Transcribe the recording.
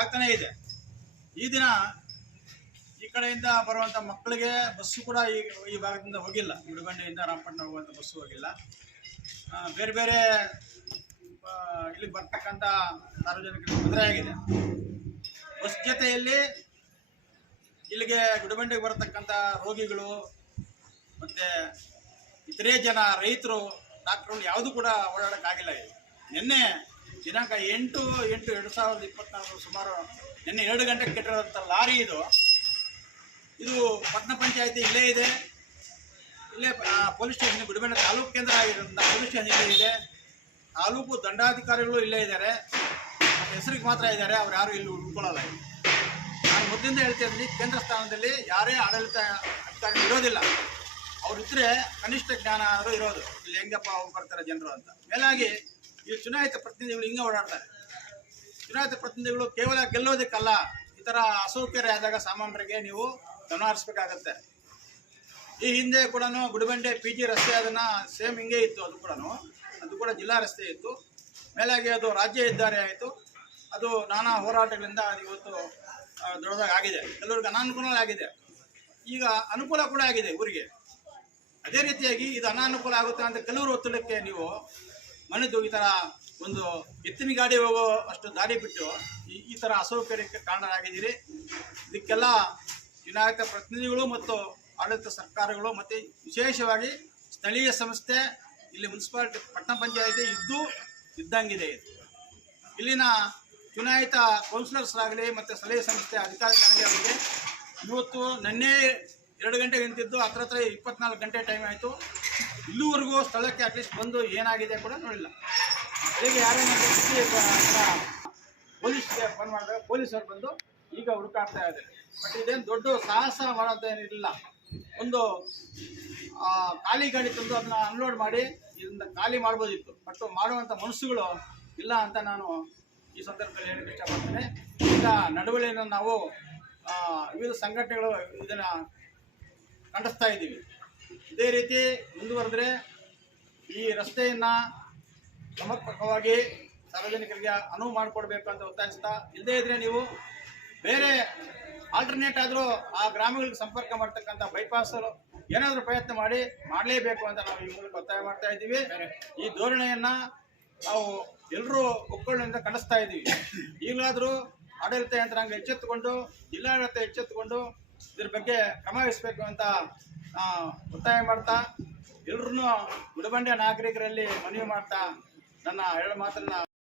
ಆಗ್ತಾನೆ ಇದೆ. ಈ ದಿನ ಈ ಕಡೆಯಿಂದ ಬರುವಂತ ಮಕ್ಕಳಿಗೆ ಬಸ್ಸು ಕೂಡ ಈ ಭಾಗದಿಂದ ಹೋಗಿಲ್ಲ. ಗುಡಿಬಂಡೆಯಿಂದ ರಾಮಪಟ್ಟಣ ಹೋಗುವಂತ ಬಸ್ಸು ಹೋಗಿಲ್ಲ. ಬೇರೆ ಬೇರೆ ಇಲ್ಲಿಗೆ ಬರ್ತಕ್ಕಂಥ ಸಾರ್ವಜನಿಕರಿಗೆ ತೊಂದರೆ ಆಗಿದೆ. ಬಸ್ ಜೊತೆಯಲ್ಲಿ ಇಲ್ಲಿಗೆ ಗುಡಿಬಂಡೆಗೆ ಬರತಕ್ಕಂಥ ರೋಗಿಗಳು ಮತ್ತೆ ಇತರೆ ಜನ, ರೈತರು, ಡಾಕ್ಟರ್ಗಳು ಯಾವುದು ಕೂಡ ಓಡಾಡೋಕ್ಕಾಗಿಲ್ಲ. ನಿನ್ನೆ ದಿನಾಂಕ 8/8/2024 ಸುಮಾರು ನಿನ್ನೆ 2 ಗಂಟೆಗೆ ಕೆಟ್ಟಿರೋಂಥ ಲಾರಿ ಇದು ಪಟ್ಟಣ ಪಂಚಾಯತಿ ಇಲ್ಲೇ ಇದೆ. ಇಲ್ಲೇ ಪೊಲೀಸ್ ಸ್ಟೇಷನ್, ಗುಡಿಬಂಡೆ ತಾಲೂಕು ಕೇಂದ್ರ ಆಗಿರೋದ್ರಿಂದ ಪೊಲೀಸ್ ಸ್ಟೇಷನ್ ಇಲ್ಲೇ ಇದೆ. ತಾಲೂಕು ದಂಡಾಧಿಕಾರಿಗಳು ಇಲ್ಲೇ ಇದ್ದಾರೆ. ಹೆಸರಿಗೆ ಮಾತ್ರ ಇದ್ದಾರೆ, ಅವ್ರು ಯಾರು ಇಲ್ಲಿ ಉಳ್ಕೊಳ್ಳಲ್ಲ. ನಾನು ಮೊದಲಿಂದ ಹೇಳ್ತಾ ಇದ್ದೀನಿ, ಕೇಂದ್ರ ಸ್ಥಾನದಲ್ಲಿ ಯಾರೇ ಆಡಳಿತ ಅಧಿಕಾರಿ ಇರೋದಿಲ್ಲ. ಅವರಿದ್ದರೆ ಕನಿಷ್ಠ ಜ್ಞಾನ ಆದರೂ ಇರೋದು. ಇಲ್ಲಿ ಹೆಂಗಪ್ಪ ಹೋಗಿ ಬರ್ತಾರೆ ಜನರು ಅಂತ. ಮೇಲಾಗಿ ಈ ಚುನಾಯಿತ ಪ್ರತಿನಿಧಿಗಳು ಹಿಂಗೆ ಓಡಾಡ್ತಾರೆ. ಚುನಾಯಿತ ಪ್ರತಿನಿಧಿಗಳು ಕೇವಲ ಗೆಲ್ಲೋದಕ್ಕಲ್ಲ, ಈ ಥರ ಅಸೌಕರ್ಯ ಆದಾಗ ಸಾಮಾನ್ಯರಿಗೆ ನೀವು ಗಮನ ಹರಿಸಬೇಕಾಗತ್ತೆ. ಈ ಹಿಂದೆ ಕೂಡ ಗುಡಿಬಂಡೆ PG ರಸ್ತೆ ಅದನ್ನು ಸೇಮ್ ಹಿಂಗೆ ಇತ್ತು. ಅದು ಕೂಡ ಜಿಲ್ಲಾ ರಸ್ತೆ ಇತ್ತು. ಮೇಲಾಗಿ ಅದು ರಾಜ್ಯ ಹೆದ್ದಾರಿ ಆಯಿತು. ಅದು ನಾನಾ ಹೋರಾಟಗಳಿಂದ ಅದು ಇವತ್ತು ದೊಡ್ಡದಾಗಿ ಆಗಿದೆ. ಕೆಲವರಿಗೆ ಅನಾನುಕೂಲ ಆಗಿದೆ, ಈಗ ಅನುಕೂಲ ಕೂಡ ಆಗಿದೆ ಊರಿಗೆ. ಅದೇ ರೀತಿಯಾಗಿ ಇದು ಅನಾನುಕೂಲ ಆಗುತ್ತೆ ಅಂತ ಕೆಲವರು ಒತ್ತಡಕ್ಕೆ ನೀವು ಮನೆದು ಈ ಥರ ಒಂದು ಎತ್ತಿನ ಗಾಡಿ ಹೋಗೋ ಅಷ್ಟು ದಾರಿ ಬಿಟ್ಟು ಈ ಥರ ಅಸೌಕರ್ಯಕ್ಕೆ ಕಾರಣರಾಗಿದ್ದೀರಿ. ಇದಕ್ಕೆಲ್ಲ ಚುನಾಯಿತ ಪ್ರತಿನಿಧಿಗಳು ಮತ್ತು ಆಡಳಿತ ಸರ್ಕಾರಗಳು ಮತ್ತು ವಿಶೇಷವಾಗಿ ಸ್ಥಳೀಯ ಸಂಸ್ಥೆ, ಇಲ್ಲಿ ಮುನ್ಸಿಪಾಲಿಟಿ, ಪಟ್ಟಣ ಪಂಚಾಯಿತಿ ಇದ್ದಂಗಿದೆ. ಇಲ್ಲಿನ ಚುನಾಯಿತ ಕೌನ್ಸಿಲರ್ಸ್ರಾಗಲಿ ಮತ್ತು ಸ್ಥಳೀಯ ಸಂಸ್ಥೆ ಅಧಿಕಾರಿಗಳಾಗಲಿ ಅವರಿಗೆ ಇವತ್ತು ನಿನ್ನೆ 2 ಗಂಟೆಗೆ ನಿಂತಿದ್ದು ಹತ್ರ 24 ಗಂಟೆ ಟೈಮ್ ಆಯಿತು. ಇಲ್ಲಿವರೆಗೂ ಸ್ಥಳಕ್ಕೆ ಅಟ್ಲೀಸ್ಟ್ ಬಂದು ಏನಾಗಿದೆ ಕೂಡ ನೋಡಿಲ್ಲ. ಈಗ ಯಾರೇನೋ ಪೊಲೀಸ್ಗೆ ಫೋನ್ ಮಾಡಿದಾಗ ಪೊಲೀಸರು ಬಂದು ಈಗ ಹುಡುಕಾಡ್ತಾ ಇದ್ದಾರೆ. ಬಟ್ ಇದೇನು ದೊಡ್ಡ ಸಾಹಸ ಮಾಡೋದೇನಿಲ್ಲ. ಒಂದು ಖಾಲಿ ಗಾಡಿ ತಂದು ಅದನ್ನ ಅನ್ಲೋಡ್ ಮಾಡಿ ಇದರಿಂದ ಖಾಲಿ ಮಾಡ್ಬೋದಿತ್ತು. ಬಟ್ ಮಾಡುವಂಥ ಮನಸ್ಸುಗಳು ಇಲ್ಲ ಅಂತ ನಾನು ಈ ಸಂದರ್ಭದಲ್ಲಿ ಹೇಳಕ್ಕೆ ಇಷ್ಟಪಡ್ತೇನೆ. ಈಗ ನಡವಳಿಕೆಯನ್ನು ನಾವು ವಿವಿಧ ಸಂಘಟನೆಗಳು ಇದನ್ನು ಖಂಡಿಸ್ತಾ ಇದ್ದೀವಿ. ಇದೇ ರೀತಿ ಮುಂದುವರೆದ್ರೆ ಈ ರಸ್ತೆಯನ್ನು ಸಮರ್ಪಕವಾಗಿ ಸಾರ್ವಜನಿಕರಿಗೆ ಅನುವು ಮಾಡಿಕೊಡ್ಬೇಕು ಅಂತ ಒತ್ತಾಯಿಸ್ತಾ, ಇಲ್ಲದೇ ಇದ್ರೆ ನೀವು ಬೇರೆ ಆಲ್ಟರ್ನೇಟ್ ಆದರೂ ಆ ಗ್ರಾಮಗಳಿಗೆ ಸಂಪರ್ಕ ಮಾಡ್ತಕ್ಕಂಥ ಬೈಪಾಸ್ ಏನಾದರೂ ಪ್ರಯತ್ನ ಮಾಡಲೇಬೇಕು ಅಂತ ನಾವು ಈ ಮೂಲಕ ಒತ್ತಾಯ ಮಾಡ್ತಾ ಇದ್ದೀವಿ. ಈ ಧೋರಣೆಯನ್ನು ನಾವು ಎಲ್ಲರೂ ಒಕ್ಕಲಿನಿಂದ ಖಂಡಿಸ್ತಾ ಇದ್ದೀವಿ. ಈಗಲಾದರೂ ಆಡಳಿತ ಯಂತ್ರಾಂಗ ಎಚ್ಚೆತ್ತುಕೊಂಡು, ಜಿಲ್ಲಾಡಳಿತ ಎಚ್ಚೆತ್ತುಕೊಂಡು ಇದ್ರ ಬಗ್ಗೆ ಕ್ರಮ ವಹಿಸಬೇಕು ಅಂತ ಒತ್ತಾಯ ಮಾಡ್ತಾ, ಎಲ್ಲರೂ ಗುಡಿಬಂಡೆ ನಾಗರಿಕರಲ್ಲಿ ಮನವಿ ಮಾಡ್ತಾ ನನ್ನ 2 ಮಾತನ್ನ